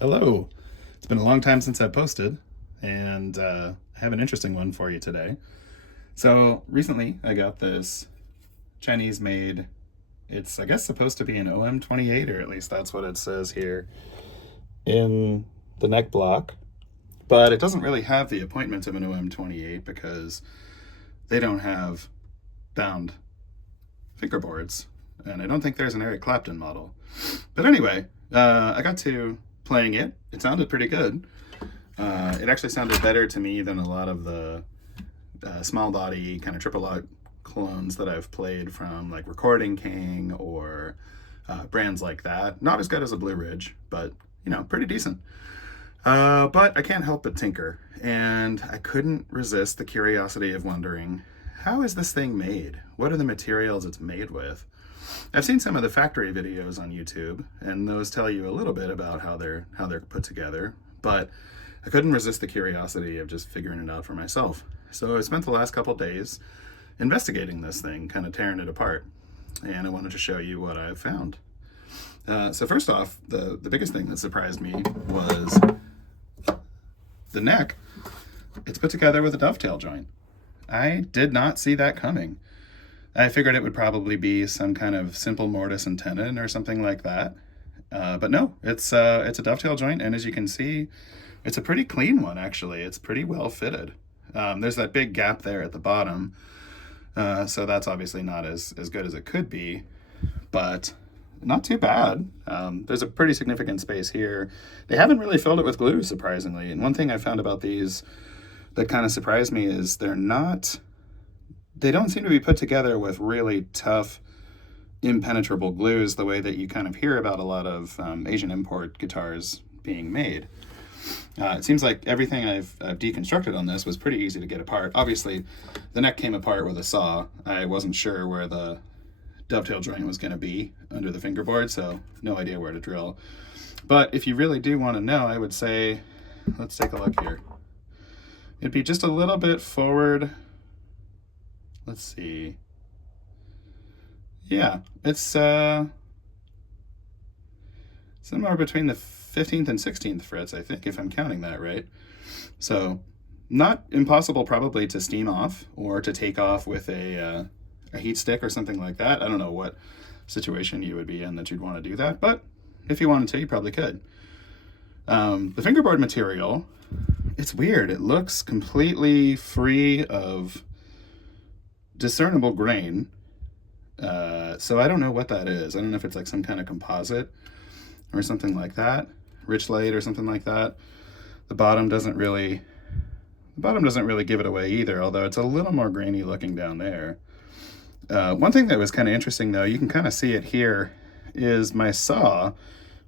Hello. It's been a long time since I've posted, and I have an interesting one for you today. So recently I got this Chinese made, it's I guess supposed to be an OM-28, or at least that's what it says here in the neck block, but it doesn't really have the appointment of an OM-28 because they don't have bound fingerboards, and I don't think there's an Eric Clapton model. But anyway, I got to playing it. It sounded pretty good. It actually sounded better to me than a lot of the small body kind of triple out clones that I've played from like Recording King or brands like that. Not as good as a Blue Ridge, but you know, pretty decent. But I can't help but tinker, and I couldn't resist the curiosity of wondering, how is this thing made? What are the materials it's made with? I've seen some of the factory videos on YouTube, and those tell you a little bit about how they're put together, but I couldn't resist the curiosity of just figuring it out for myself. So I spent the last couple days investigating this thing, kind of tearing it apart, and I wanted to show you what I've found. So first off, the biggest thing that surprised me was the neck. It's put together with a dovetail joint. I did not see that coming. I figured it would probably be some kind of simple mortise and tenon or something like that. But no, it's a dovetail joint, and as you can see, it's a pretty clean one, actually. It's pretty well fitted. There's that big gap there at the bottom, so that's obviously not as good as it could be, but not too bad. There's a pretty significant space here. They haven't really filled it with glue, surprisingly, and one thing I found about these that kind of surprised me is they don't seem to be put together with really tough, impenetrable glues the way that you kind of hear about a lot of Asian import guitars being made. It seems like everything I've deconstructed on this was pretty easy to get apart. Obviously, the neck came apart with a saw. I wasn't sure where the dovetail joint was going to be under the fingerboard, so no idea where to drill. But if you really do want to know, I would say, let's take a look here. It'd be just a little bit forward. Let's see. Yeah, it's somewhere between the 15th and 16th frets, I think, if I'm counting that right. So not impossible probably to steam off or to take off with a heat stick or something like that. I don't know what situation you would be in that you'd want to do that, but if you wanted to, you probably could. The fingerboard material, it's weird. It looks completely free of discernible grain. So I don't know what that is. I don't know if it's like some kind of composite or something like that, Richlite or something like that. The bottom doesn't really give it away either, although it's a little more grainy looking down there. One thing that was kind of interesting, though, you can kind of see it here, is my saw,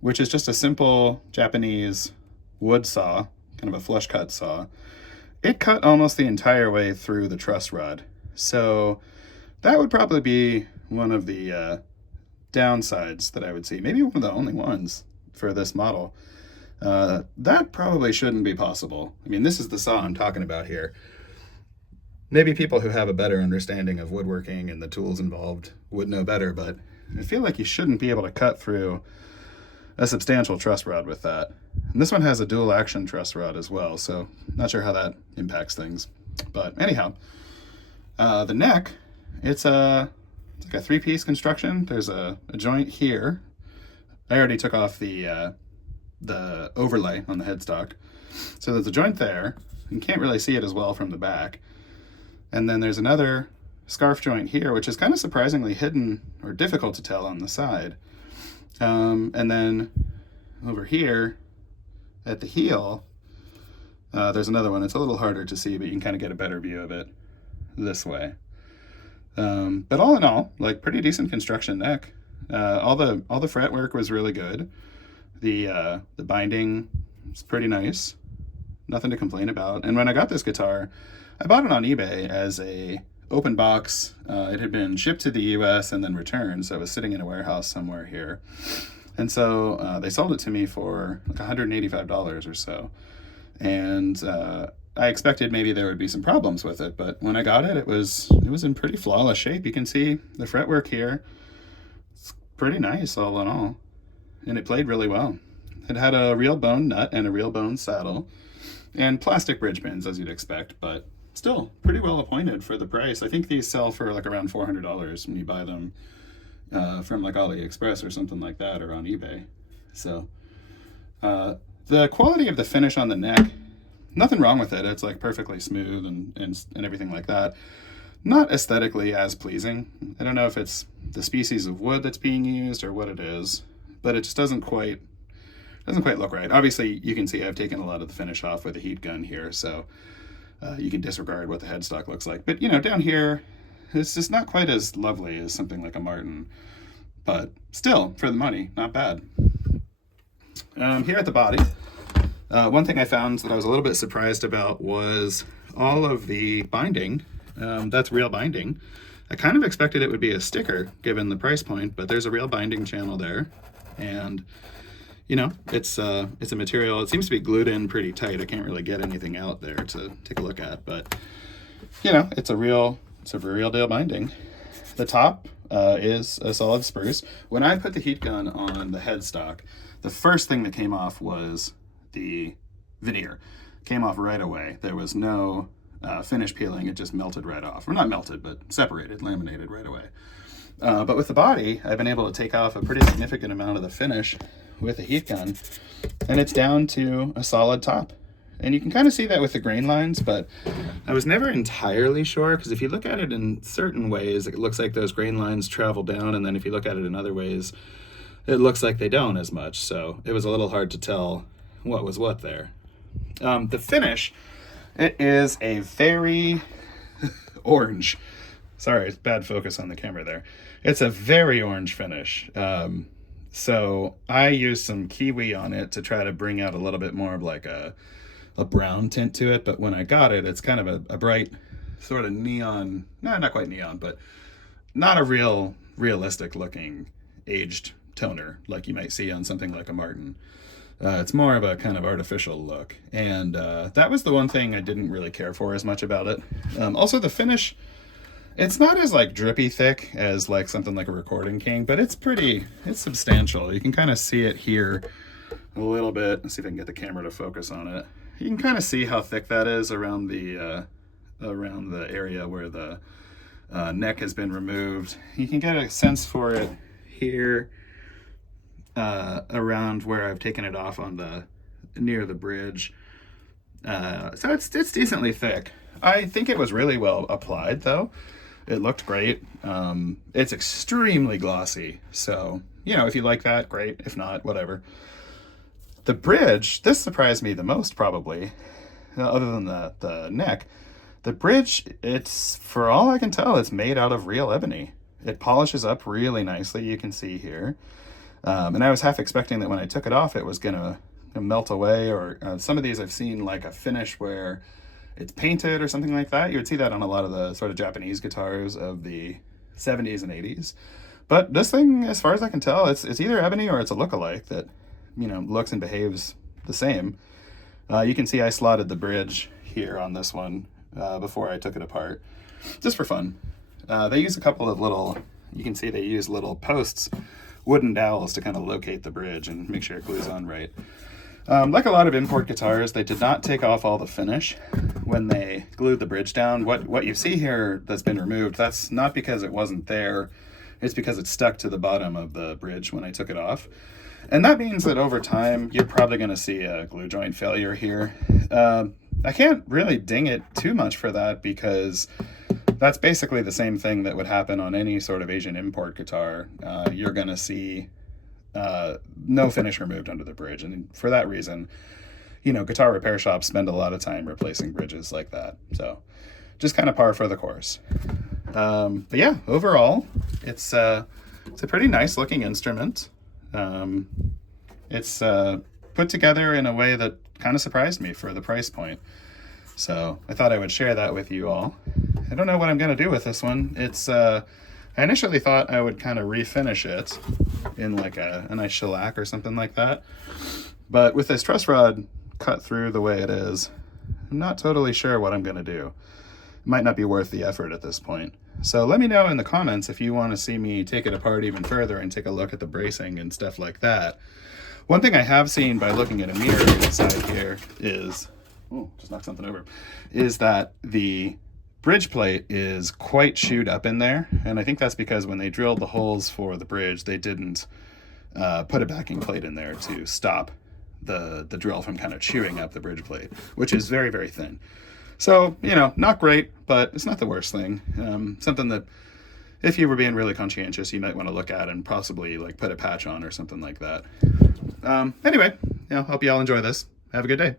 which is just a simple Japanese wood saw, kind of a flush cut saw. It cut almost the entire way through the truss rod. So that would probably be one of the downsides that I would see, maybe one of the only ones for this model. That probably shouldn't be possible. I mean, this is the saw I'm talking about here. Maybe people who have a better understanding of woodworking and the tools involved would know better, but I feel like you shouldn't be able to cut through a substantial truss rod with that. And this one has a dual action truss rod as well, so not sure how that impacts things. But anyhow, the neck, it's like a three-piece construction. There's a joint here. I already took off the overlay on the headstock. So there's a joint there. You can't really see it as well from the back. And then there's another scarf joint here, which is kind of surprisingly hidden or difficult to tell on the side. And then over here at the heel, there's another one. It's a little harder to see, but you can kind of get a better view of it this way. But all in all, like pretty decent construction neck. All the fretwork was really good. The binding is pretty nice. Nothing to complain about. And when I got this guitar, I bought it on eBay as a open box. It had been shipped to the US and then returned, so it was sitting in a warehouse somewhere here. And so they sold it to me for like $185 or so. And I expected maybe there would be some problems with it, but when I got it, it was in pretty flawless shape. You can see the fretwork here. It's pretty nice all in all, and it played really well. It had a real bone nut and a real bone saddle, and plastic bridge pins, as you'd expect, but still pretty well appointed for the price. I think these sell for like around $400 when you buy them from like AliExpress or something like that, or on eBay. So the quality of the finish on the neck, nothing wrong with it. It's like perfectly smooth and everything like that. Not aesthetically as pleasing. I don't know if it's the species of wood that's being used or what it is, but it just doesn't quite look right. Obviously, you can see I've taken a lot of the finish off with a heat gun here, so you can disregard what the headstock looks like. But, you know, down here, it's just not quite as lovely as something like a Martin, but still, for the money, not bad. Here at the body, one thing I found that I was a little bit surprised about was all of the binding. That's real binding. I kind of expected it would be a sticker given the price point, but there's a real binding channel there, and you know, it's a material. It seems to be glued in pretty tight. I can't really get anything out there to take a look at, but you know, it's a real deal binding. The top is a solid spruce. When I put the heat gun on the headstock, the first thing that came off was the veneer. Came off right away. There was no finish peeling. It just melted right off, or not melted, but separated, laminated right away. But with the body, I've been able to take off a pretty significant amount of the finish with a heat gun, and it's down to a solid top. And you can kind of see that with the grain lines, but I was never entirely sure, because if you look at it in certain ways, it looks like those grain lines travel down, and then if you look at it in other ways, it looks like they don't as much. So it was a little hard to tell what was what there. The finish, it is a very orange. Sorry, it's bad focus on the camera there. It's a very orange finish. So I used some kiwi on it to try to bring out a little bit more of like a brown tint to it. But when I got it, it's kind of a bright sort of neon, no, not quite neon, but not a realistic looking aged toner like you might see on something like a Martin. It's more of a kind of artificial look. And that was the one thing I didn't really care for as much about it. Also the finish, it's not as like drippy thick as like something like a Recording King, but it's substantial. You can kind of see it here a little bit. Let's see if I can get the camera to focus on it. You can kind of see how thick that is around the area where the neck has been removed. You can get a sense for it here around where I've taken it off on near the bridge. So it's decently thick. I think it was really well applied though. It looked great. It's extremely glossy. So, you know, if you like that, great. If not, whatever. The bridge, this surprised me the most probably, other than the neck. The bridge, it's, for all I can tell, it's made out of real ebony. It polishes up really nicely, you can see here. And I was half expecting that when I took it off, it was gonna melt away, or some of these I've seen like a finish where it's painted or something like that. You would see that on a lot of the sort of Japanese guitars of the 70s and 80s. But this thing, as far as I can tell, it's either ebony or it's a look-alike that, you know, looks and behaves the same. You can see I slotted the bridge here on this one before I took it apart, just for fun. They use a couple of little, you can see they use little posts, wooden dowels to kind of locate the bridge and make sure it glues on right. Like a lot of import guitars, they did not take off all the finish when they glued the bridge down. What you see here that's been removed, that's not because it wasn't there, it's because it stuck to the bottom of the bridge when I took it off. And that means that over time, you're probably going to see a glue joint failure here. I can't really ding it too much for that, because that's basically the same thing that would happen on any sort of Asian import guitar. You're going to see no finish removed under the bridge, and for that reason, you know, guitar repair shops spend a lot of time replacing bridges like that. So just kind of par for the course. But yeah, overall, it's a pretty nice looking instrument. It's put together in a way that kind of surprised me for the price point. So I thought I would share that with you all. I don't know what I'm going to do with this one. It's I initially thought I would kind of refinish it in like a nice shellac or something like that. But with this truss rod cut through the way it is, I'm not totally sure what I'm going to do. It might not be worth the effort at this point. So let me know in the comments if you want to see me take it apart even further and take a look at the bracing and stuff like that. One thing I have seen by looking at a mirror inside here is, oh, just knocked something over, is that the bridge plate is quite chewed up in there. And I think that's because when they drilled the holes for the bridge, they didn't put a backing plate in there to stop the drill from kind of chewing up the bridge plate, which is very, very thin. So, you know, not great, but it's not the worst thing. Something that if you were being really conscientious, you might want to look at and possibly like put a patch on or something like that. Anyway, hope you all enjoy this. Have a good day.